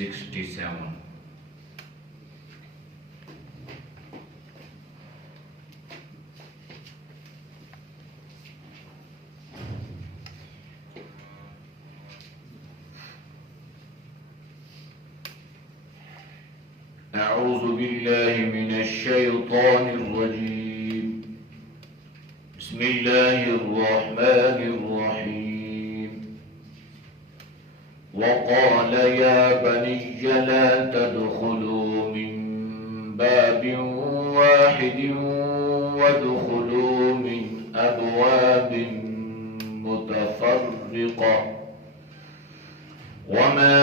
67. أعوذ بالله من الشيطان الرجيم. بسم الله الرحمن الرحيم. وقال يا بني لا تدخلوا من باب واحد وادخلوا من أبواب متفرقة وما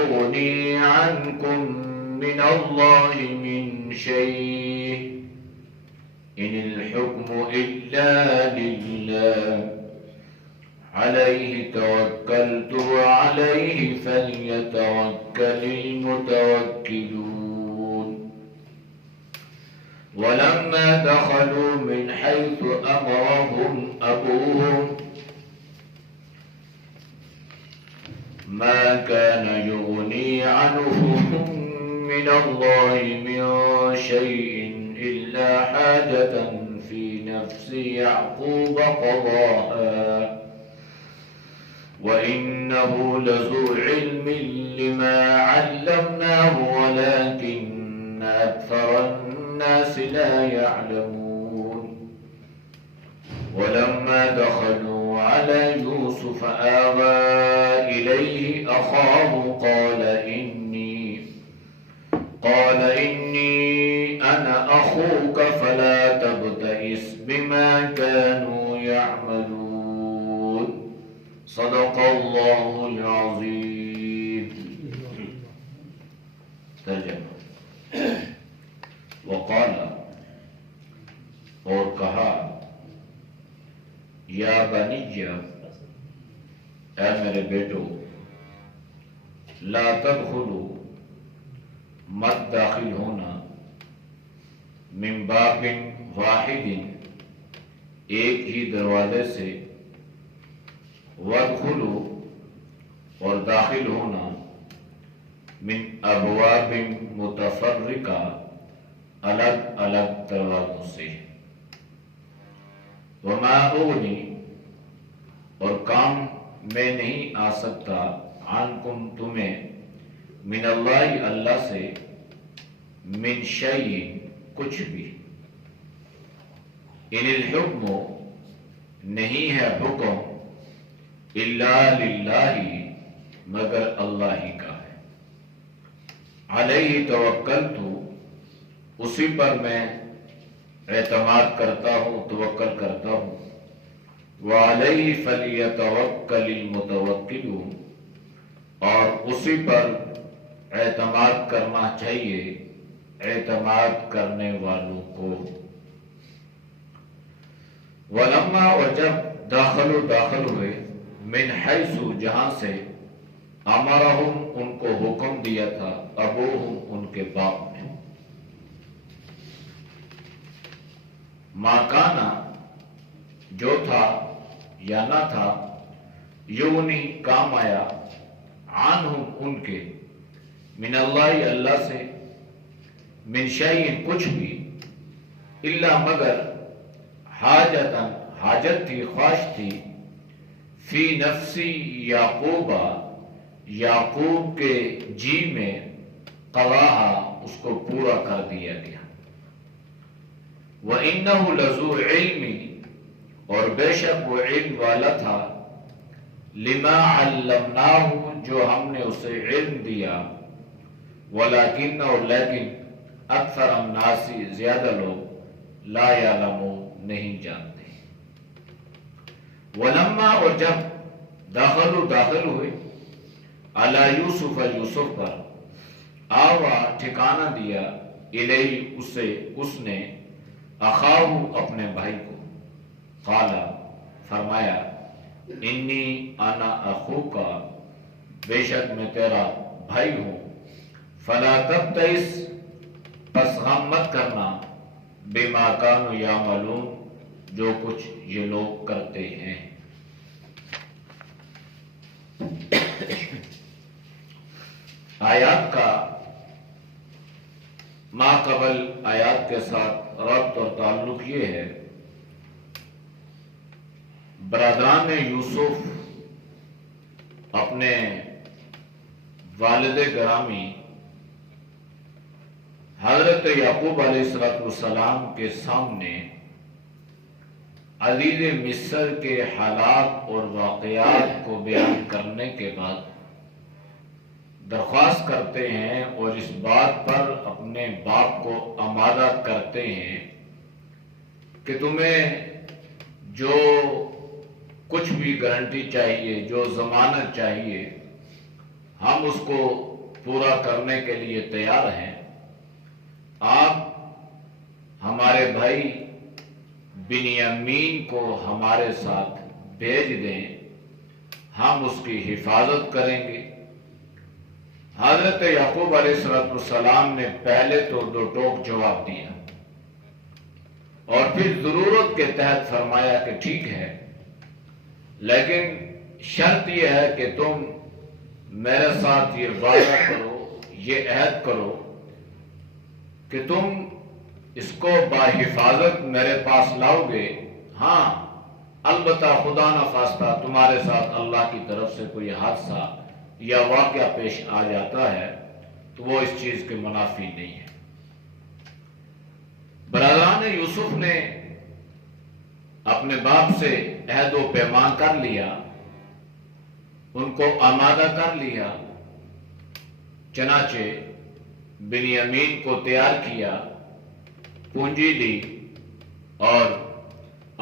أغني عنكم من الله من شيء إن الحكم إلا لله عليه توكلت وعليه فليتوكل المتوكلون. ولما دخلوا من حيث أمرهم أبوهم ما كان يغني عنهم من الله من شيء إلا حاجة في نفس يعقوب قضاها وإنه لذو علم لما علمناه ولكن أكثر الناس لا يعلمون. ولما دخلوا على يوسف آوى إليه أخاه قال إني أنا أخوك فلا تبتئس بما كانوا يعملون. صدق الله العظيم. ترجمہ. وقال اور کہا یا بنی اے میرے بیٹو لا تدخلوا مت داخل ہونا من باب واحد ایک ہی دروازے سے وادخلوا اور داخل ہونا من ابواب متفرقہ الگ الگ دروازوں سے. وما اغنی اور کام میں نہیں آ سکتا عنکم تمہیں من اللہ اللہ سے من شیء کچھ بھی. ان الحکم نہیں ہے حکم الا للہ مگر اللہ ہی کا ہے. علیہ توکلت اسی پر میں اعتماد کرتا ہوں توکل کرتا ہوں. وعلیہ فلیتوکل المتوکلون اور اسی پر اعتماد کرنا چاہیے اعتماد کرنے والوں کو. ولما اور جب داخل ہوئے من حیث جہاں سے امرہم ان کو حکم دیا تھا ابوہم ان کے باپ نے. ما کانا جو تھا یا نہ تھا یغنی کام آیا عنہم ان کے من اللہ اللہ سے من شیء کچھ بھی الا مگر حاجتاً حاجت تھی خواہش تھی فی نفسی یعقوب کے جی میں قضاہا اس کو پورا کر دیا گیا. وَإِنَّهُ لَذُو عِلْمِ اور بے شک وہ علم والا تھا لما علمناہ جو ہم نے اسے علم دیا. ولیکن اور لیکن اکثر الناس زیادہ لوگ لا یعلمون نہیں جانتے. ولما اور جب داخل ہوئے علی یوسف یوسف پر آوا ٹھکانہ دیا الیہ اسے اس نے اخاہ اپنے بھائی کو قال فرمایا انی انا اخوکا بے شک میں تیرا بھائی ہوں. فلا تبتئس پس غم مت کرنا بما کانوا یعملون جو کچھ یہ لوگ کرتے ہیں. آیات کا ما قبل آیات کے ساتھ ربط اور تعلق یہ ہے، برادران یوسف اپنے والد گرامی حضرت یعقوب علیہ السلام کے سامنے عزیز مصر کے حالات اور واقعات کو بیان کرنے کے بعد درخواست کرتے ہیں اور اس بات پر اپنے باپ کو آمادہ کرتے ہیں کہ تمہیں جو کچھ بھی گارنٹی چاہیے، جو ضمانت چاہیے، ہم اس کو پورا کرنے کے لیے تیار ہیں۔ آپ ہمارے بھائی بنیامین کو ہمارے ساتھ بھیج دیں، ہم اس کی حفاظت کریں گے۔ حضرت یعقوب علیہ السلام نے پہلے تو دو ٹوک جواب دیا اور پھر ضرورت کے تحت فرمایا کہ ٹھیک ہے، لیکن شرط یہ ہے کہ تم میرے ساتھ یہ وعدہ کرو، یہ عہد کرو کہ تم اس کو باحفاظت میرے پاس لاؤ گے۔ ہاں البتہ خدا نخواستہ تمہارے ساتھ اللہ کی طرف سے کوئی حادثہ یا واقعہ پیش آ جاتا ہے تو وہ اس چیز کے منافی نہیں ہے۔ برادران یوسف نے اپنے باپ سے عہد و پیمان کر لیا، ان کو آمادہ کر لیا، چنانچہ بنیامین کو تیار کیا، پونجی دی اور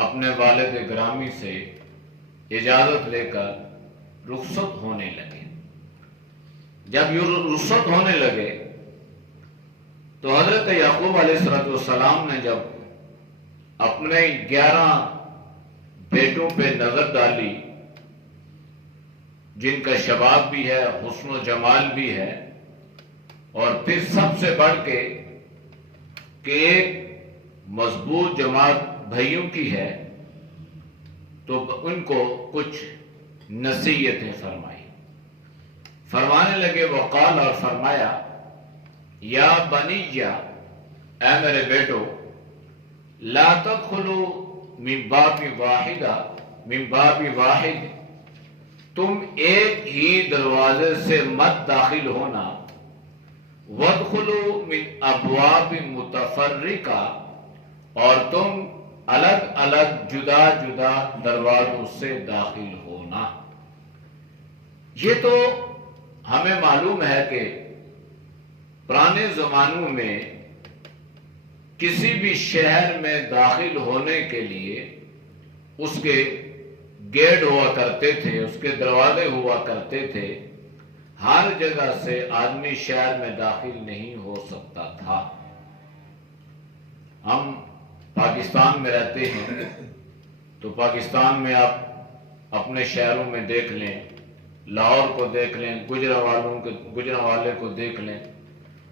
اپنے والد گرامی سے اجازت لے کر رخصت ہونے لگے۔ جب یہ رخصت ہونے لگے تو حضرت یعقوب علیہ السلام نے جب اپنے 11 بیٹوں پہ نظر ڈالی، جن کا شباب بھی ہے، حسن و جمال بھی ہے، اور پھر سب سے بڑھ کے کہ ایک مضبوط جماعت بھائیوں کی ہے، تو ان کو کچھ نصیحتیں فرمائی۔ فرمانے لگے وقال، اور فرمایا یا بنیّا، اے میرے بیٹو، لا تدخلوا من باب واحد، تم ایک ہی دروازے سے مت داخل ہونا، وادخلوا من ابواب متفرقہ، اور تم الگ الگ جدا جدا دروازوں سے داخل ہونا۔ یہ تو ہمیں معلوم ہے کہ پرانے زمانوں میں کسی بھی شہر میں داخل ہونے کے لیے اس کے گیٹ ہوا کرتے تھے، اس کے دروازے ہوا کرتے تھے، ہر جگہ سے آدمی شہر میں داخل نہیں ہو سکتا تھا۔ ہم پاکستان میں رہتے ہیں تو پاکستان میں آپ اپنے شہروں میں دیکھ لیں، لاہور کو دیکھ لیں، گجرانوالے کو دیکھ لیں،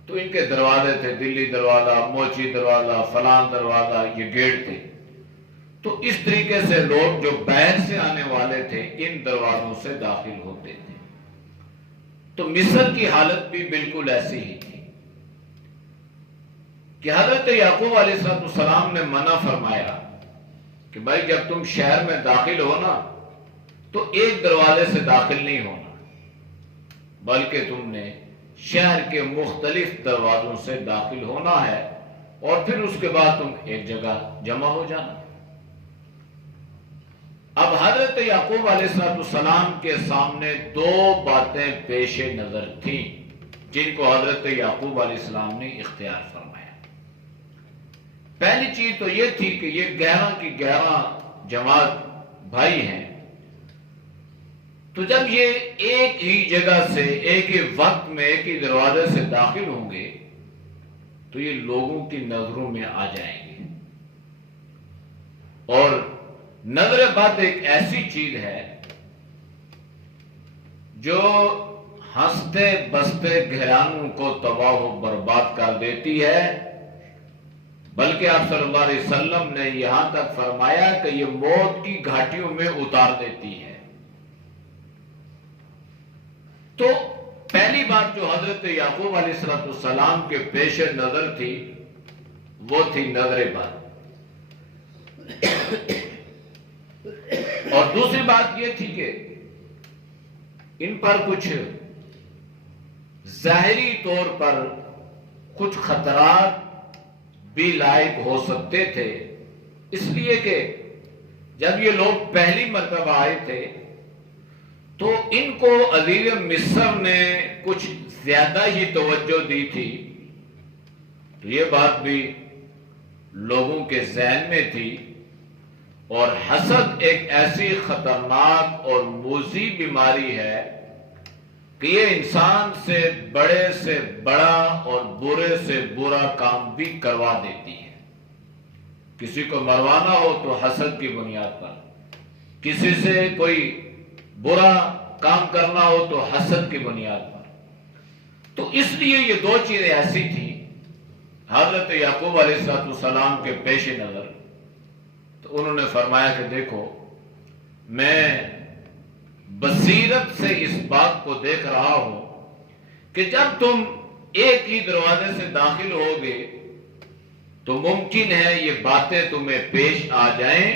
تو ان کے دروازے تھے، دلی دروازہ، موچی دروازہ، فلان دروازہ، یہ گیٹ تھے۔ تو اس طریقے سے لوگ جو باہر سے آنے والے تھے ان دروازوں سے داخل ہوتے تھے۔ تو مصر کی حالت بھی بالکل ایسی ہی تھی کہ حضرت یعقوب علیہ السلام نے منع فرمایا کہ بھائی جب تم شہر میں داخل ہونا تو ایک دروازے سے داخل نہیں ہونا، بلکہ تم نے شہر کے مختلف دروازوں سے داخل ہونا ہے، اور پھر اس کے بعد تم ایک جگہ جمع ہو جانا۔ اب حضرت یعقوب علیہ السلام کے سامنے دو باتیں پیش نظر تھیں جن کو حضرت یعقوب علیہ السلام نے اختیار فرمایا۔ پہلی چیز تو یہ تھی کہ یہ 11 کی 11 جماعت بھائی ہیں، تو جب یہ ایک ہی جگہ سے ایک ہی وقت میں ایک ہی دروازے سے داخل ہوں گے تو یہ لوگوں کی نظروں میں آ جائیں گے، اور نظر بد ایک ایسی چیز ہے جو ہنستے بستے گھرانوں کو تباہ و برباد کر دیتی ہے، بلکہ آپ صلی اللہ علیہ وسلم نے یہاں تک فرمایا کہ یہ موت کی گھاٹیوں میں اتار دیتی ہے۔ تو پہلی بات جو حضرت یعقوب علیہ السلام کے پیش نظر تھی وہ تھی نظر بد، اور دوسری بات یہ تھی کہ ان پر کچھ ظاہری طور پر کچھ خطرات بھی لاحق ہو سکتے تھے، اس لیے کہ جب یہ لوگ پہلی مرتبہ آئے تھے تو ان کو عزیز مصر نے کچھ زیادہ ہی توجہ دی تھی، تو یہ بات بھی لوگوں کے ذہن میں تھی، اور حسد ایک ایسی خطرناک اور موذی بیماری ہے کہ یہ انسان سے بڑا اور برے سے برا کام بھی کروا دیتی ہے۔ کسی کو مروانا ہو تو حسد کی بنیاد پر، کسی سے کوئی برا کام کرنا ہو تو حسد کی بنیاد پر۔ تو اس لیے یہ دو چیزیں ایسی تھیں حضرت یعقوب علیہ السلام کے پیش نظر، تو انہوں نے فرمایا کہ دیکھو میں بصیرت سے اس بات کو دیکھ رہا ہوں کہ جب تم ایک ہی دروازے سے داخل ہوگے تو ممکن ہے یہ باتیں تمہیں پیش آ جائیں،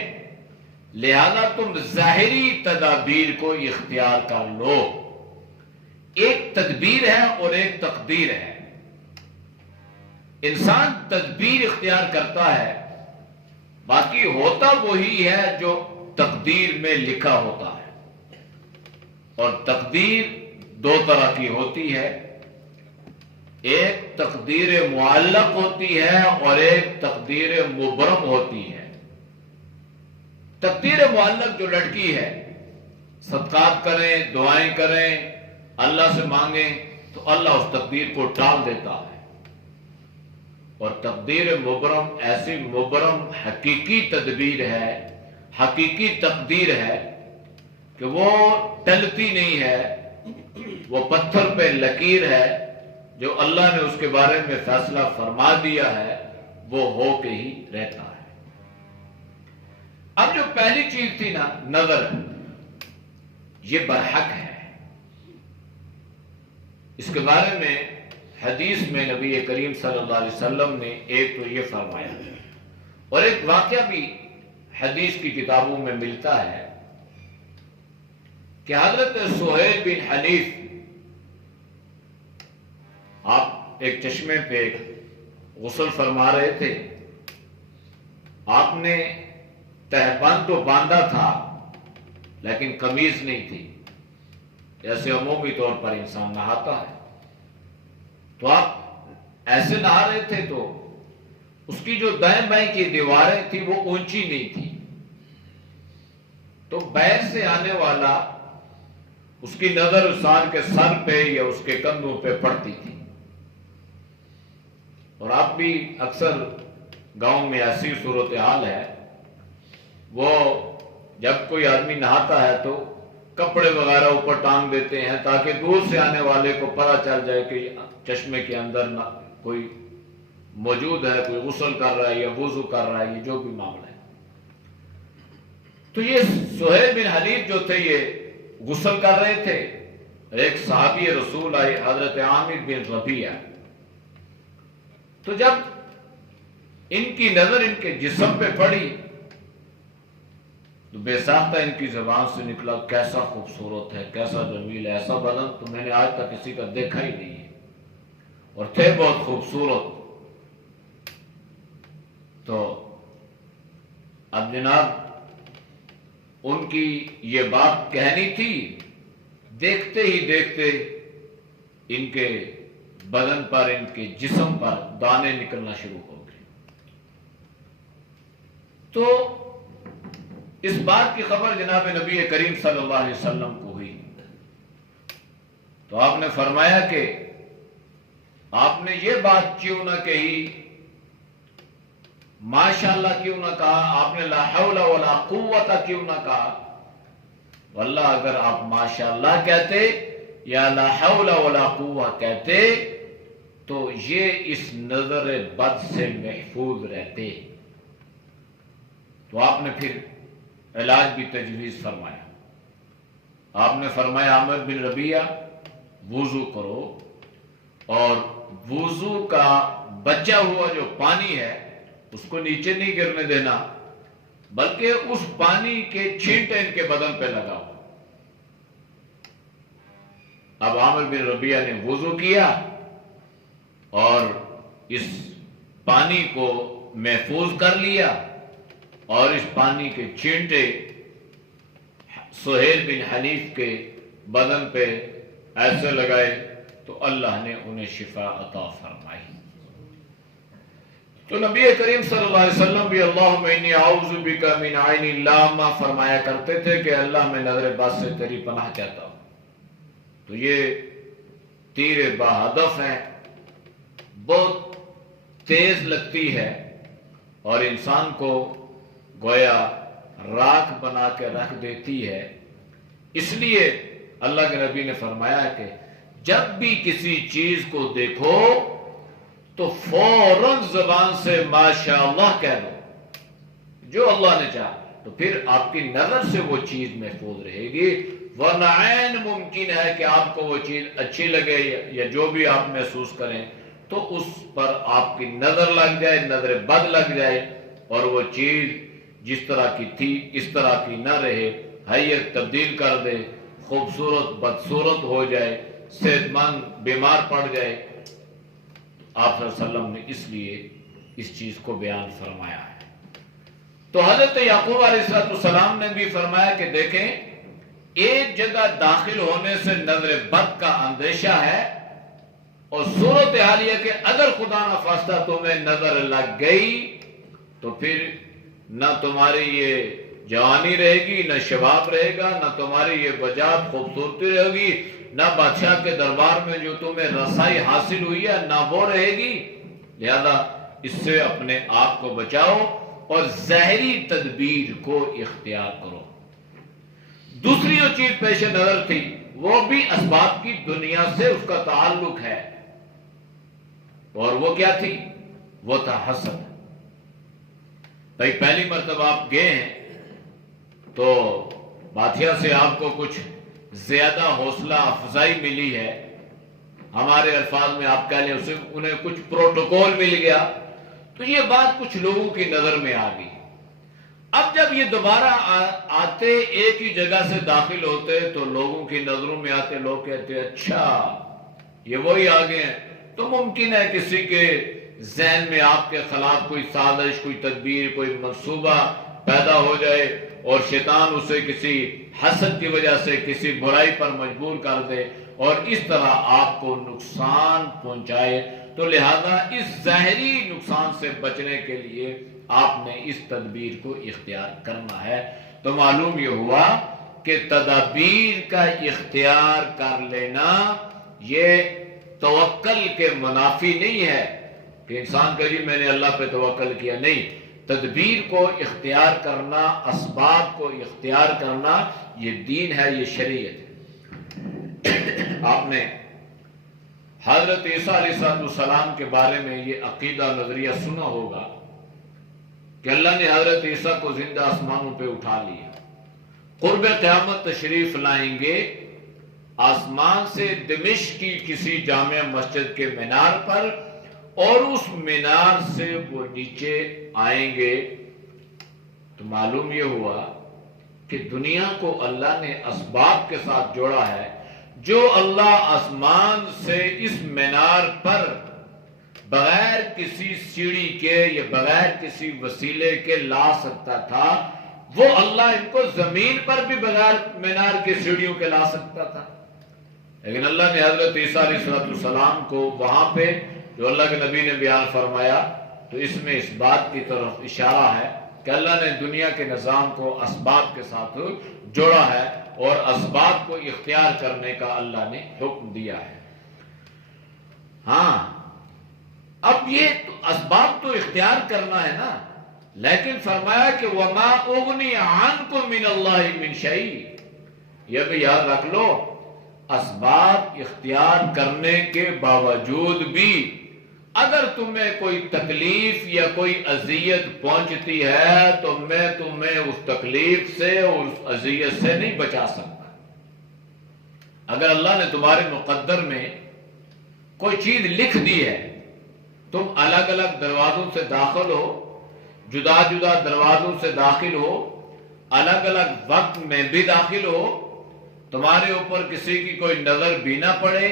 لہذا تم ظاہری تدابیر کو اختیار کر لو۔ ایک تدبیر ہے اور ایک تقدیر ہے۔ انسان تدبیر اختیار کرتا ہے، باقی ہوتا وہی ہے جو تقدیر میں لکھا ہوتا ہے، اور تقدیر دو طرح کی ہوتی ہے، ایک تقدیر معلق ہوتی ہے اور ایک تقدیر مبرم ہوتی ہے۔ تقدیر معلق جو لڑکی ہے، صدقات کریں، دعائیں کریں، اللہ سے مانگیں تو اللہ اس تقدیر کو ٹال دیتا ہے، اور تقدیر مبرم ایسی مبرم حقیقی تدبیر ہے، حقیقی تقدیر ہے کہ وہ ٹلتی نہیں ہے، وہ پتھر پہ لکیر ہے، جو اللہ نے اس کے بارے میں فیصلہ فرما دیا ہے وہ ہو کے ہی رہتا ہے۔ اب جو پہلی چیز تھی نا، نظر، یہ برحق ہے۔ اس کے بارے میں حدیث میں نبی کریم صلی اللہ علیہ وسلم نے ایک تو یہ فرمایا، اور ایک واقعہ بھی حدیث کی کتابوں میں ملتا ہے کہ حضرت سہیل بن حنیف آپ ایک چشمے پہ غسل فرما رہے تھے، آپ نے تہبند تو باندھا تھا لیکن قمیض نہیں تھی، جیسے عمومی طور پر انسان نہاتا ہے، تو آپ ایسے نہا رہے تھے تو اس کی جو دائیں بائیں کی دیواریں تھی وہ اونچی نہیں تھی، تو باہر سے آنے والا اس کی نظر انسان کے سر پہ یا اس کے کندھوں پہ پڑتی تھی۔ اور آپ بھی اکثر گاؤں میں ایسی صورتحال ہے، وہ جب کوئی آدمی نہاتا ہے تو کپڑے وغیرہ اوپر ٹانگ دیتے ہیں تاکہ دور سے آنے والے کو پتہ چل جائے کہ چشمے کے اندر نہ کوئی موجود ہے، کوئی غسل کر رہا ہے یا وضو کر رہا ہے، یہ جو بھی معاملہ ہے۔ تو یہ سہیل بن حنیف جو تھے یہ غسل کر رہے تھے، ایک صحابی رسول آئے حضرت عامر بن ربیعہ، تو جب ان کی نظر ان کے جسم پہ پڑی تو بے ساختہ ان کی زبان سے نکلا کیسا خوبصورت ہے، کیسا جمیل ہے، ایسا بدن تو میں نے آج تک کسی کا دیکھا ہی نہیں ہے، اور تھے بہت خوبصورت۔ تو اب جناب ان کی یہ بات کہنی تھی، دیکھتے ہی دیکھتے ان کے بدن پر، ان کے جسم پر دانے نکلنا شروع ہو گئے۔ تو اس بات کی خبر جناب نبی کریم صلی اللہ علیہ وسلم کو ہوئی، تو آپ نے فرمایا کہ آپ نے یہ بات کیوں نہ کہی، ماشاءاللہ کیوں نہ کہا، آپ نے لا حول ولا قوت کیوں نہ کہا؟ واللہ اگر آپ ماشاءاللہ کہتے یا لا حول ولا قوت کہتے تو یہ اس نظر بد سے محفوظ رہتے۔ تو آپ نے پھر علاج بھی تجویز فرمایا۔ آپ نے فرمایا عامر بن ربیعہ وضو کرو اور وضو کا بچا ہوا جو پانی ہے اس کو نیچے نہیں گرنے دینا، بلکہ اس پانی کے چھینٹے ان کے بدن پہ لگاؤ۔ اب عامر بن ربیعہ نے وضو کیا اور اس پانی کو محفوظ کر لیا اور اس پانی کے چھینٹے سہیل بن حنیف کے بدن پہ ایسے لگائے تو اللہ نے انہیں شفا عطا فرمائی۔ تو نبی کریم صلی اللہ علیہ وسلم بھی اللہم انی اعوذ بک من عین لامہ فرمایا کرتے تھے کہ اللہ میں نظر بد سے تیری پناہ چاہتا ہوں۔ تو یہ تیر بہدف ہیں، بہت تیز لگتی ہے اور انسان کو گویا راکھ بنا کے رکھ دیتی ہے۔ اس لیے اللہ کے نبی نے فرمایا کہ جب بھی کسی چیز کو دیکھو تو فوراً زبان سے ماشاءاللہ کہہ دو، جو اللہ نے چاہا، تو پھر آپ کی نظر سے وہ چیز محفوظ رہے گی۔ ورنہ عین ممکن ہے کہ آپ کو وہ چیز اچھی لگے یا جو بھی آپ محسوس کریں تو اس پر آپ کی نظر لگ جائے، نظر بد لگ جائے اور وہ چیز جس طرح کی تھی اس طرح کی نہ رہے، حیت تبدیل کر دے، خوبصورت بدصورت ہو جائے، صحت مند بیمار پڑ جائے۔ آپ صلی اللہ علیہ وسلم نے اس لیے اس چیز کو بیان فرمایا ہے۔ تو حضرت یعقوب علیہ السلام نے بھی فرمایا کہ دیکھیں، ایک جگہ داخل ہونے سے نظر بد کا اندیشہ ہے اور صورتحال یہ کہ اگر خدا نہ خواستہ تمہیں نظر لگ گئی تو پھر نہ تمہاری یہ جوانی رہے گی، نہ شباب رہے گا، نہ تمہاری یہ وجاہت خوبصورتی رہے گی، نہ بادشاہ کے دربار میں جو تمہیں رسائی حاصل ہوئی ہے نہ وہ رہے گی۔ لہذا اس سے اپنے آپ کو بچاؤ اور ظاہری تدبیر کو اختیار کرو۔ دوسری جو چیز پیش نظر تھی وہ بھی اسباب کی دنیا سے اس کا تعلق ہے، اور وہ کیا تھی؟ وہ تھا حسد۔ بھائی پہلی مرتبہ آپ گئے ہیں تو بادشاہ سے آپ کو کچھ زیادہ حوصلہ افزائی ملی ہے، ہمارے الفاظ میں آپ کہہ لیں اسے انہیں کچھ پروٹوکول مل گیا، تو یہ بات کچھ لوگوں کی نظر میں آ گئی۔ اب جب یہ دوبارہ آتے ایک ہی جگہ سے داخل ہوتے تو لوگوں کی نظروں میں آتے، لوگ کہتے اچھا یہ وہی آگے ہیں، تو ممکن ہے کسی کے ذہن میں آپ کے خلاف کوئی سازش، کوئی تدبیر، کوئی منصوبہ پیدا ہو جائے اور شیطان اسے کسی حسد کی وجہ سے کسی برائی پر مجبور کر دے اور اس طرح آپ کو نقصان پہنچائے۔ تو لہذا اس ظاہری نقصان سے بچنے کے لیے آپ نے اس تدبیر کو اختیار کرنا ہے۔ تو معلوم یہ ہوا کہ تدابیر کا اختیار کر لینا یہ توکل کے منافی نہیں ہے کہ انسان کہ جی میں نے اللہ پہ توکل کیا، نہیں، تدبیر کو اختیار کرنا، اسباب کو اختیار کرنا یہ دین ہے، یہ شریعت ہے۔ آپ نے حضرت عیسیٰ علیہ السلام کے بارے میں یہ عقیدہ نظریہ سنا ہوگا کہ اللہ نے حضرت عیسیٰ کو زندہ آسمانوں پہ اٹھا لیا، قرب قیامت تشریف لائیں گے، آسمان سے دمشق کی کسی جامع مسجد کے مینار پر، اور اس مینار سے وہ نیچے آئیں گے۔ تو معلوم یہ ہوا کہ دنیا کو اللہ نے اسباب کے ساتھ جوڑا ہے۔ جو اللہ آسمان سے اس مینار پر بغیر کسی سیڑھی کے یا بغیر کسی وسیلے کے لا سکتا تھا، وہ اللہ ان کو زمین پر بھی بغیر مینار کی سیڑھیوں کے لا سکتا تھا۔ لیکن اللہ نے حضرت عیسیٰ علیہ السلام کو وہاں پہ جو اللہ کے نبی نے بیان فرمایا، تو اس میں اس بات کی طرف اشارہ ہے کہ اللہ نے دنیا کے نظام کو اسباب کے ساتھ جوڑا ہے اور اسباب کو اختیار کرنے کا اللہ نے حکم دیا ہے۔ ہاں، اب یہ اسباب تو اختیار کرنا ہے نا، لیکن فرمایا کہ وَمَا أُغْنِي عَنْكُم مِّنَ اللَّهِ مِّن شَيْءٍ، یہ بھی یاد رکھ لو، اسباب اختیار کرنے کے باوجود بھی اگر تمہیں کوئی تکلیف یا کوئی اذیت پہنچتی ہے تو میں تمہیں اس تکلیف سے اور اس اذیت سے نہیں بچا سکتا۔ اگر اللہ نے تمہارے مقدر میں کوئی چیز لکھ دی ہے، تم الگ الگ دروازوں سے داخل ہو، جدا جدا دروازوں سے داخل ہو، الگ الگ وقت میں بھی داخل ہو، تمہارے اوپر کسی کی کوئی نظر بھی نہ پڑے،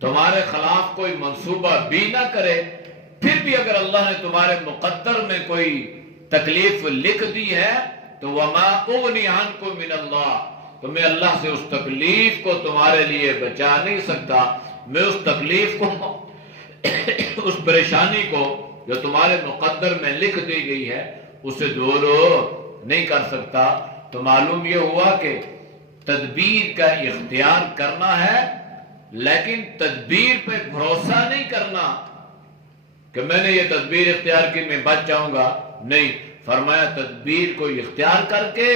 تمہارے خلاف کوئی منصوبہ بھی نہ کرے، پھر بھی اگر اللہ نے تمہارے مقدر میں کوئی تکلیف لکھ دی ہے تو وما اغنی عنکم من اللہ، تو میں اللہ سے اس تکلیف کو تمہارے لیے بچا نہیں سکتا، میں اس تکلیف کو اس پریشانی کو جو تمہارے مقدر میں لکھ دی گئی ہے اسے دور نہیں کر سکتا۔ تو معلوم یہ ہوا کہ تدبیر کا اختیار کرنا ہے، لیکن تدبیر پہ بھروسہ نہیں کرنا کہ میں نے یہ تدبیر اختیار کی میں بچ جاؤں گا، نہیں، فرمایا تدبیر کو اختیار کر کے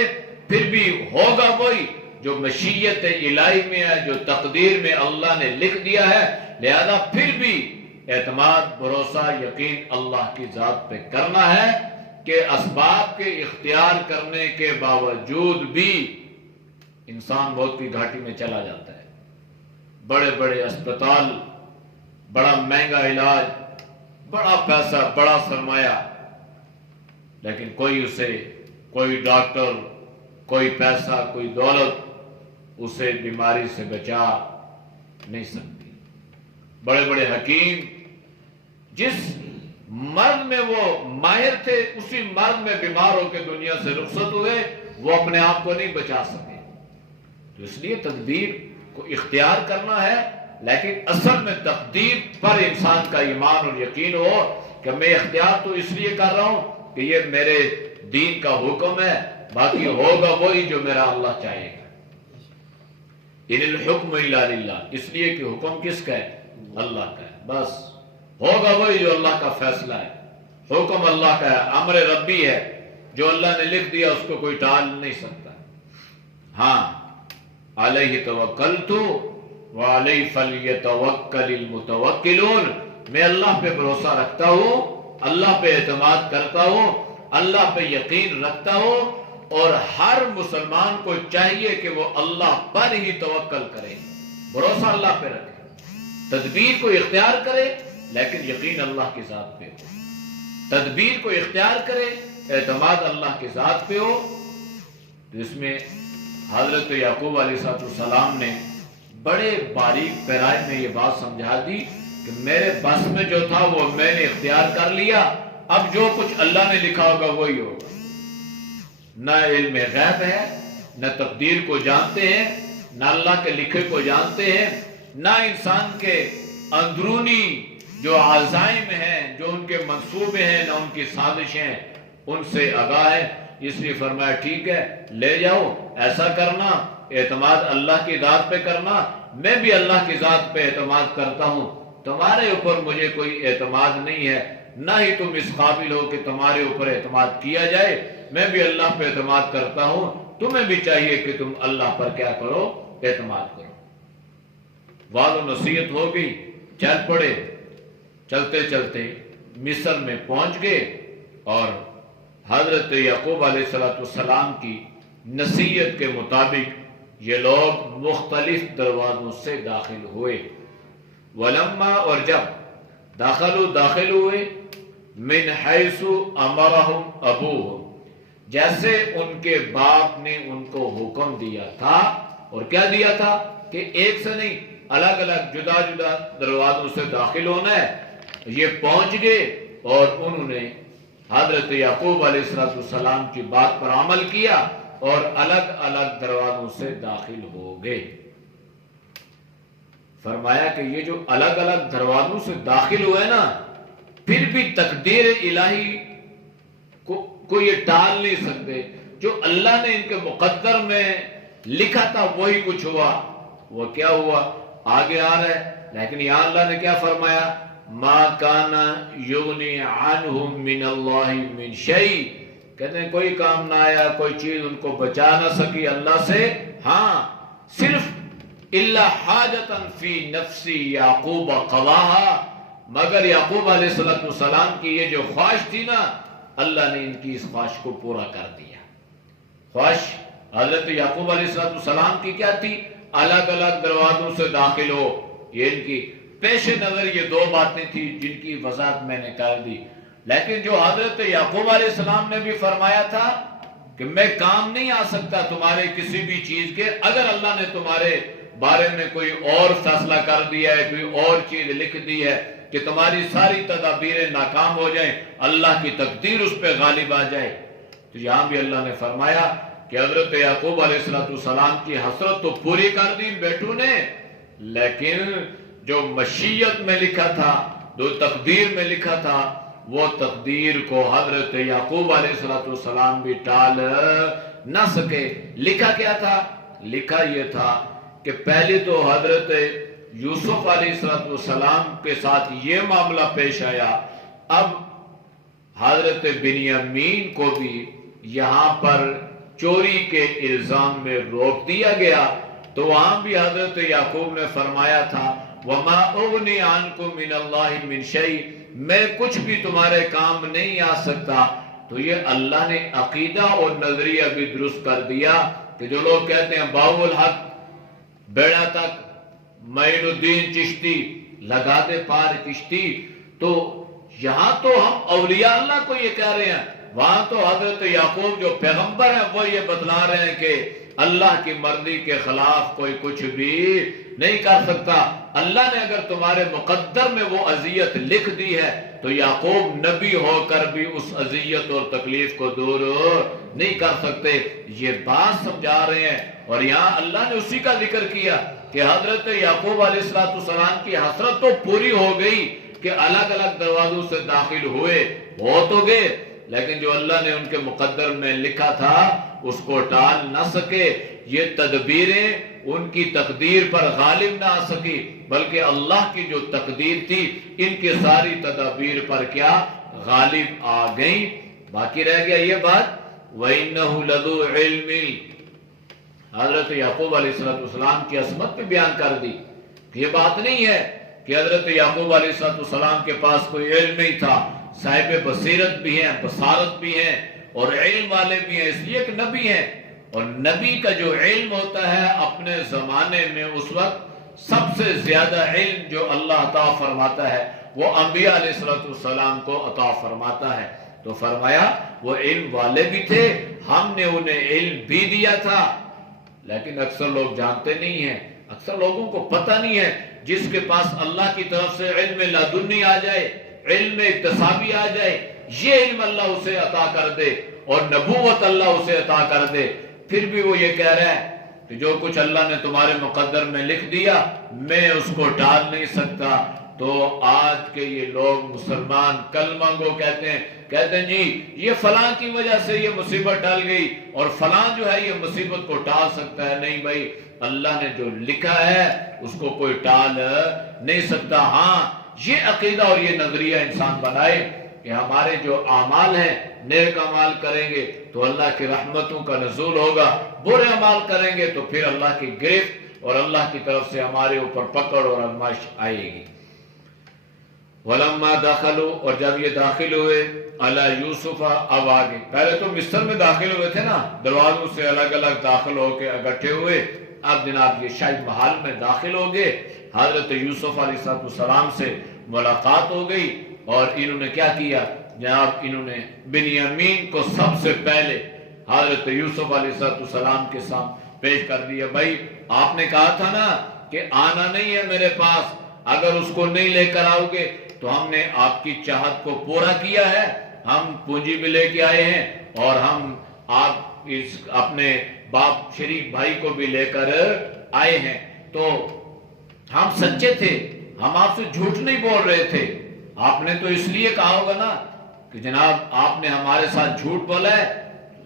پھر بھی ہوگا وہی جو مشیت الہی میں ہے، جو تقدیر میں اللہ نے لکھ دیا ہے، لہذا پھر بھی اعتماد، بھروسہ، یقین اللہ کی ذات پہ کرنا ہے کہ اسباب کے اختیار کرنے کے باوجود بھی انسان موت کی گھاٹی میں چلا جاتا ہے، بڑے بڑے اسپتال، بڑا مہنگا علاج، بڑا پیسہ، بڑا سرمایہ، لیکن کوئی اسے، کوئی ڈاکٹر، کوئی پیسہ، کوئی دولت اسے بیماری سے بچا نہیں سکتی۔ بڑے بڑے حکیم جس مرض میں وہ ماہر تھے اسی مرض میں بیمار ہو کے دنیا سے رخصت ہوئے، وہ اپنے آپ کو نہیں بچا سکے۔ تو اس لیے تدبیر کو اختیار کرنا ہے، لیکن اصل میں تقدیر پر انسان کا ایمان اور یقین ہو کہ میں اختیار تو اس لیے کر رہا ہوں کہ یہ میرے دین کا حکم ہے، باقی ہوگا وہی جو میرا اللہ چاہے گا۔ ان الحکم الا للہ، اس لیے کہ حکم کس کا ہے؟ اللہ کا ہے، بس ہوگا وہی جو اللہ کا فیصلہ ہے، حکم اللہ کا ہے، امر ربی ہے، جو اللہ نے لکھ دیا اس کو کوئی ٹال نہیں سکتا۔ ہاں، علیہ توکلت وعلیہ فلیتوکل المتوکلون، میں اللہ پہ بھروسہ رکھتا ہوں، اللہ پہ اعتماد کرتا ہوں، اللہ پہ یقین رکھتا ہوں، اور ہر مسلمان کو چاہیے کہ وہ اللہ پر ہی توکل کرے، بھروسہ اللہ پہ رکھے، تدبیر کو اختیار کرے لیکن یقین اللہ کی ذات پہ ہو، تدبیر کو اختیار کرے اعتماد اللہ کی ذات پہ ہو۔ تو اس میں حضرت یعقوب علیہ السلام نے بڑے باریک پیراج میں یہ بات سمجھا دی کہ میرے بس میں جو تھا وہ میں نے اختیار کر لیا، اب جو کچھ اللہ نے لکھا ہوگا وہی ہوگا۔ نہ علم غیب ہے، نہ تقدیر کو جانتے ہیں، نہ اللہ کے لکھے کو جانتے ہیں، نہ انسان کے اندرونی جو عزائم ہیں، جو ان کے منصوبے ہیں، نہ ان کی سازشیں ان سے آگاہ ہے۔ اس لیے فرمایا ٹھیک ہے، لے جاؤ، ایسا کرنا، اعتماد اللہ کی ذات پہ کرنا، میں بھی اللہ کی ذات پہ اعتماد کرتا ہوں، تمہارے اوپر مجھے کوئی اعتماد نہیں ہے، نہ ہی تم اس قابل ہو کہ تمہارے اوپر اعتماد کیا جائے، میں بھی اللہ پہ اعتماد کرتا ہوں، تمہیں بھی چاہیے کہ تم اللہ پر کیا کرو؟ اعتماد کرو۔ وعظ و نصیحت ہو گئی، چل پڑے، چلتے چلتے مصر میں پہنچ گئے، اور حضرت یعقوب علیہ السلام کی نصیحت کے مطابق یہ لوگ مختلف دروازوں سے داخل ہوئے۔ ولما، اور جب داخل ہوئے، من حیث امرہم ابوہم، جیسے ان کے باپ نے ان کو حکم دیا تھا، اور کیا دیا تھا کہ ایک سے نہیں، الگ الگ جدا جدا دروازوں سے داخل ہونا ہے۔ یہ پہنچ گئے اور انہوں نے حضرت یعقوب علیہ السلام کی بات پر عمل کیا اور الگ الگ دروازوں سے داخل ہو گئے۔ فرمایا کہ یہ جو الگ الگ دروازوں سے داخل ہوئے نا، پھر بھی تقدیر الہی کو یہ ٹال نہیں سکتے، جو اللہ نے ان کے مقدر میں لکھا تھا وہی کچھ ہوا۔ وہ کیا ہوا آگے آ رہا ہے، لیکن یہاں اللہ نے کیا فرمایا؟ ما کان یغنی عنہم من اللہ من شیء، کہتے ہیں کوئی کام نہ آیا، کوئی چیز ان کو بچا نہ سکی اللہ سے، ہاں صرف الا حاجتا فی نفس یعقوب قضاها، مگر یعقوب علیہ السلام کی یہ جو خواہش تھی نا، اللہ نے ان کی اس خواہش کو پورا کر دیا۔ خواہش حضرت یعقوب علیہ السلام کی کیا تھی؟ الگ الگ دروازوں سے داخل ہو. یہ ان کی پیش نظر یہ دو باتیں تھی جن کی وضاحت میں نے کر دی. لیکن جو حضرت یعقوب علیہ السلام نے بھی فرمایا تھا کہ میں کام نہیں آ سکتا تمہارے کسی بھی چیز کے اگر اللہ نے تمہارے بارے میں کوئی اور فیصلہ کر دیا ہے, کوئی اور چیز لکھ دی ہے کہ تمہاری ساری تدابیریں ناکام ہو جائیں, اللہ کی تقدیر اس پہ غالب آ جائے. تو یہاں بھی اللہ نے فرمایا کہ حضرت یعقوب علیہ السلام کی حسرت تو پوری کر دی بیٹوں نے, لیکن جو مشیت میں لکھا تھا, جو تقدیر میں لکھا تھا, وہ تقدیر کو حضرت یعقوب علیہ السلام بھی ٹال نہ سکے. لکھا کیا تھا؟ لکھا یہ تھا کہ پہلے تو حضرت یوسف علیہ السلام کے ساتھ یہ معاملہ پیش آیا, اب حضرت بنیامین کو بھی یہاں پر چوری کے الزام میں روک دیا گیا. تو وہاں بھی حضرت یعقوب نے فرمایا تھا وَمَا أُغْنِي عَنْكُم مِّنَ اللَّهِ مِنْ شَيْءٍ, میں کچھ بھی تمہارے کام نہیں آ سکتا. تو یہ اللہ نے عقیدہ اور نظریہ بھی درست کر دیا کہ جو لوگ کہتے ہیں باو الحق بیڑا تک معین الدین چشتی لگا دے پار کشتی, تو یہاں تو ہم اولیاء اللہ کو یہ کہہ رہے ہیں, وہاں تو حضرت یعقوب جو پیغمبر ہیں وہ یہ بتلا رہے ہیں کہ اللہ کی مرضی کے خلاف کوئی کچھ بھی نہیں کر سکتا. اللہ نے اگر تمہارے مقدر میں وہ اذیت لکھ دی ہے تو یعقوب نبی ہو کر بھی اس اذیت اور تکلیف کو دور نہیں کر سکتے. یہ بات سمجھا رہے ہیں. اور یہاں اللہ نے اسی کا ذکر کیا کہ حضرت یعقوب علیہ السلام کی حسرت تو پوری ہو گئی کہ الگ الگ دروازوں سے داخل ہوئے, ہو تو گئے, لیکن جو اللہ نے ان کے مقدر میں لکھا تھا اس کو ٹال نہ سکے. یہ تدبیریں ان کی تقدیر پر غالب نہ آ سکی, بلکہ اللہ کی جو تقدیر تھی ان کے ساری تدابیر پر کیا غالب آ گئیں. باقی رہ گیا یہ بات وَإِنَّهُ لَذُو عِلْمٍ, حضرت یعقوب علیہ السلام کی عصمت پہ بیان کر دی. یہ بات نہیں ہے کہ حضرت یعقوب علیہ السلام کے پاس کوئی علم نہیں تھا, صاحب بصیرت بھی ہیں, بصارت بھی ہیں اور علم والے بھی ہیں, اس لیے ایک نبی ہیں. اور نبی کا جو علم ہوتا ہے اپنے زمانے میں اس وقت سب سے زیادہ علم جو اللہ عطا فرماتا ہے وہ انبیاء علیہ السلام کو عطا فرماتا ہے. تو فرمایا وہ علم والے بھی تھے, ہم نے انہیں علم بھی دیا تھا, لیکن اکثر لوگ جانتے نہیں ہیں, اکثر لوگوں کو پتہ نہیں ہے. جس کے پاس اللہ کی طرف سے علم لدنی آ جائے, علم اکتسابی آ جائے, یہ علم اللہ اسے عطا کر دے اور نبوت اللہ اسے عطا کر دے, پھر بھی وہ یہ کہہ رہا ہے کہ جو کچھ اللہ نے تمہارے مقدر میں لکھ دیا میں اس کو ٹال نہیں سکتا. تو آج کے یہ لوگ مسلمان کلمہ گو کہتے ہیں جی یہ فلاں کی وجہ سے یہ مصیبت ٹل گئی اور فلاں جو ہے یہ مصیبت کو ٹال سکتا ہے. نہیں بھائی, اللہ نے جو لکھا ہے اس کو کوئی ٹال نہیں سکتا. ہاں یہ عقیدہ اور یہ نظریہ انسان بنائے کہ ہمارے جو اعمال ہیں نیک اعمال کریں گے تو اللہ کی رحمتوں کا نزول ہوگا, برے اعمال کریں گے تو پھر اللہ کی گرفت اور اللہ کی طرف سے ہمارے اوپر پکڑ اور آزمائش آئے گی. وَلَمَّا دَخَلُوا, اور جب یہ داخل ہوئے عَلَى يُوسُفَ, اب آگے پہلے تو مصر میں داخل ہوئے تھے نا, دروازوں سے الگ الگ داخل ہو کے اکٹھے ہوئے. اب جناب یہ شاہی محل میں داخل ہو گئے, حضرت یوسف علیہ السلام سے ملاقات ہو گئی اور انہوں نے کیا کیا جناب, انہوں نے بنیامین کو سب سے پہلے حضرت یوسف علیہ السلام کے سامنے پیش کر دیا. بھائی آپ نے کہا تھا نا کہ آنا نہیں ہے میرے پاس, اگر اس کو نہیں لے کر آؤ گے تو ہم نے آپ کی چاہت کو پورا کیا ہے, ہم پونجی بھی لے کے آئے ہیں اور ہم آپ اس اپنے باپ شریک بھائی کو بھی لے کر آئے ہیں. تو ہم سچے تھے, ہم آپ سے جھوٹ نہیں بول رہے تھے. آپ نے تو اس لیے کہا ہوگا نا کہ جناب آپ نے ہمارے ساتھ جھوٹ بولا ہے.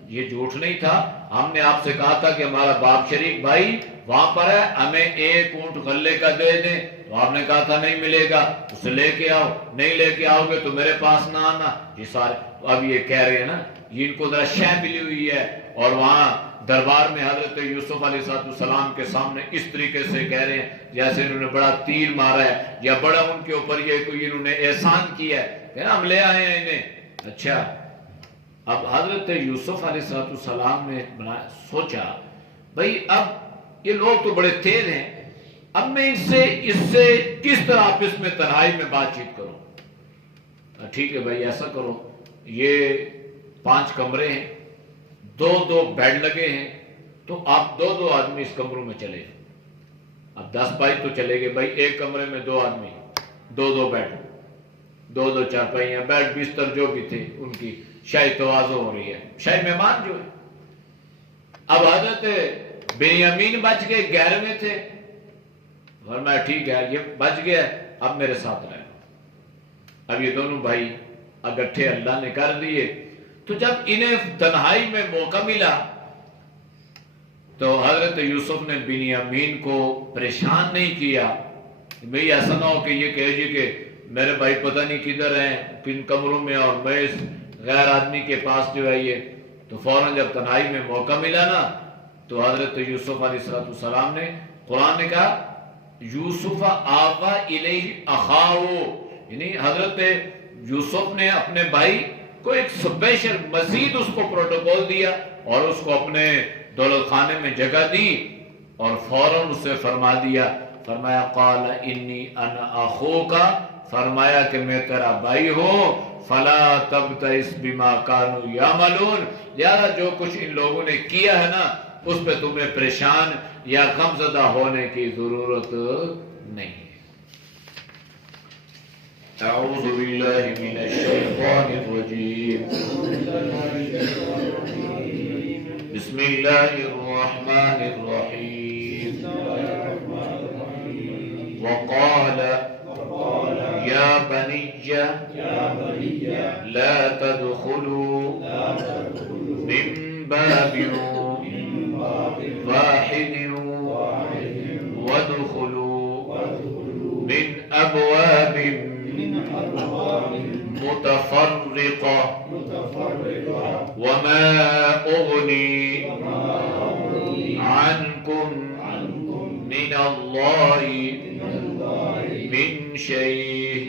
یہ جھوٹ نہیں تھا, ہم نے آپ سے کہا تھا کہ ہمارا باپ شریک بھائی وہاں پر ہے, ہمیں 1 اونٹ غلے کا دے دیں. تو آپ نے کہا تھا نہیں ملے گا, اسے لے کے آؤ, نہیں لے کے آؤ گے تو میرے پاس نہ آنا. یہ سارے اب یہ کہہ رہے ہیں نا, یہ ان کو ذرا شے ملی ہوئی ہے اور وہاں دربار میں حضرت یوسف علیہ السلام کے سامنے اس طریقے سے کہہ رہے ہیں جیسے انہوں نے بڑا تیر مارا ہے یا بڑا ان کے اوپر یہ کوئی انہوں نے احسان کیا ہے کہ نا ہم لے آئے ہیں انہیں. اچھا, اب حضرت یوسف علیہ السلام نے سوچا بھئی اب یہ لوگ تو بڑے تیز ہیں، اب میں اس سے کس طرح آپس میں تنہائی میں بات چیت کروں؟ ٹھیک ہے بھائی ایسا کرو، یہ 5 کمرے ہیں، 2 بیڈ لگے ہیں، تو آپ 2 آدمی اس کمروں میں چلے جائیں۔ اب 10 بھائی تو چلے گئے بھائی، ایک کمرے میں 2 آدمی، 2 بیڈ، 2 چارپائیاں، بیڈ بستر جو بھی تھے ان کی شاہی توازو ہو رہی ہے، شاہی مہمان جو ہے۔ اب حضرت بنیامین بچ گئے، 11ویں تھے، فرمایا ٹھیک ہے یہ بچ گیا، اب میرے ساتھ رہنا۔ اب یہ دونوں بھائی اگٹھے اللہ نے کر دیے، تو جب انہیں تنہائی میں موقع ملا تو حضرت یوسف نے بنیامین کو پریشان نہیں کیا، بھئی ایسا نہ ہو کہ یہ کہے جی کہ میرے بھائی پتہ نہیں کدھر ہیں، کن کمروں میں، اور میں اس غیر آدمی کے پاس جو ہے یہ، تو فوراً جب تنہائی میں موقع ملا نا تو حضرت یوسف علیہ السلام نے، قرآن نے کہا یوسف آوا الیہ اخاہو، یعنی حضرت یوسف نے اپنے بھائی کو ایک سپیشل مزید اس کو پروٹوکول دیا اور اس کو اپنے دولت خانے میں جگہ دی، اور فوراً اسے فرما دیا، فرمایا قال انی انا اخوک، فرمایا کہ میں تیرا بھائی ہوں، فلا تبتئس بما كانوا يعملون، لہذا جو کچھ ان لوگوں نے کیا ہے نا اس پہ تمہیں پریشان یا غمزدہ ہونے کی ضرورت نہیں ہے۔ اعوذ باللہ من الشیطان الرجیم، بسم اللہ الرحمن الرحیم، وقال یا بنی لا تدخلوا من باب واحد وادخلوا من ابواب متفرقة وما اغني عنكم من الله من شيء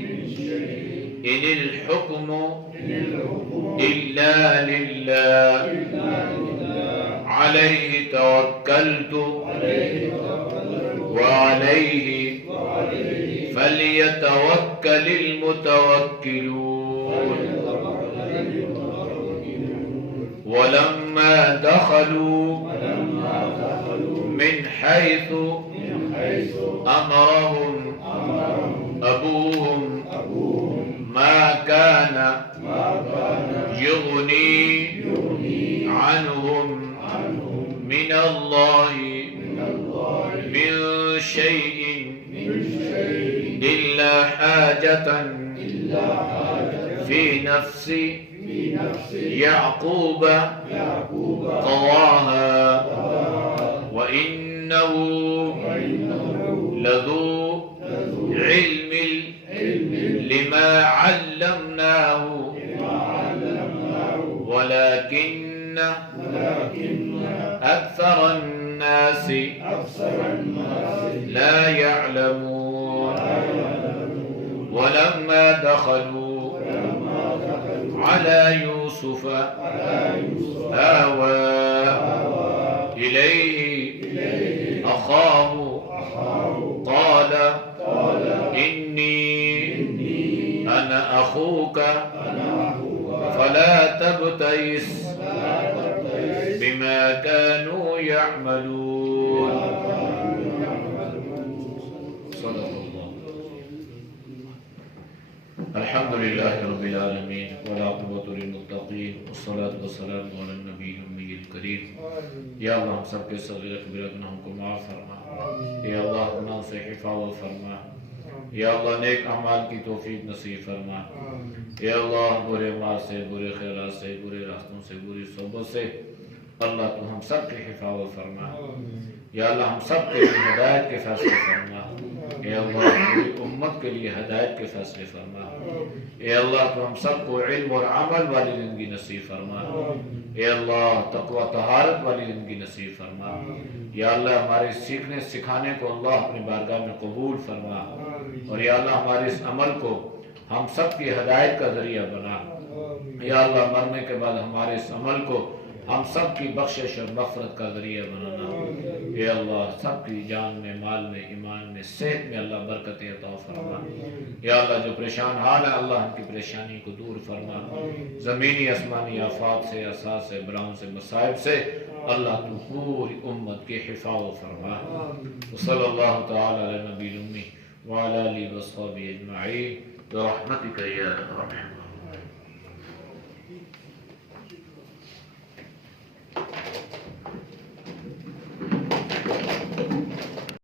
إن الحكم إلا لله عليه توكلت وعليه فليتوكل المتوكلون ولما دخلوا من حيث أمرهم أبوهم ما كان يغني عنهم من الله من شيء إلا حاجة في نفس يعقوب قضاها وإنه لذو علم لما علمناه ولكن أكثر الناس لا يعلمون ولما دخلوا على يوسف آوى إليه أخاه قال إني أنا أخوك فلا تبتئس بما كانوا يعملون صدق الله الحمد لله رب العالمين والعاقبة للمتقين والصلاة والسلام على النبي الأمي الكريم یا اللہ ہم سب کے صغیر کبیرہ گناہوں کو معاف فرما، یا اللہ گناہوں سے حفاظت فرما، یا اللہ نیک اعمال کی توفیق نصیب فرما، یا اللہ برے اعمال سے، برے خیالات سے، برے راستوں سے، بری صحبت سے اللہ تو ہم سب کی حفاظت فرما، یا اللہ ہم سب کے لیے ہدایت کے فیصلے فرما، اے اللہ پوری امت کے لیے ہدایت کے فیصلے فرما، اے اللہ تو ہم سب کو علم اور عمل والی زندگی نصیب فرما، اے اللہ تقوی طہارت والی زندگی نصیب فرما، یا اللہ ہمارے سیکھنے سکھانے کو اللہ اپنی بارگاہ میں قبول فرما، اور یا اللہ ہمارے اس عمل کو ہم سب کی ہدایت کا ذریعہ بنا، یا اللہ مرنے کے بعد ہمارے اس عمل کو ہم سب کی بخشش اور مغفرت کا ذریعہ بنانا۔ اے اللہ سب کی جان میں، مال میں، ایمان میں، صحت میں اللہ برکت عطا فرما۔ یا اللہ جو پریشان حال ہے اللہ ان کی پریشانی کو دور فرما، زمینی آسمانی آفات سے، اساس سے، بلاؤں سے، مصائب سے اللہ تو پوری امت کی حفاظت فرما۔ صلی اللہ تعالی علی نبی الامی وعلی آلہ وصحبہ اجمعین برحمتک یا ارحم الراحمین۔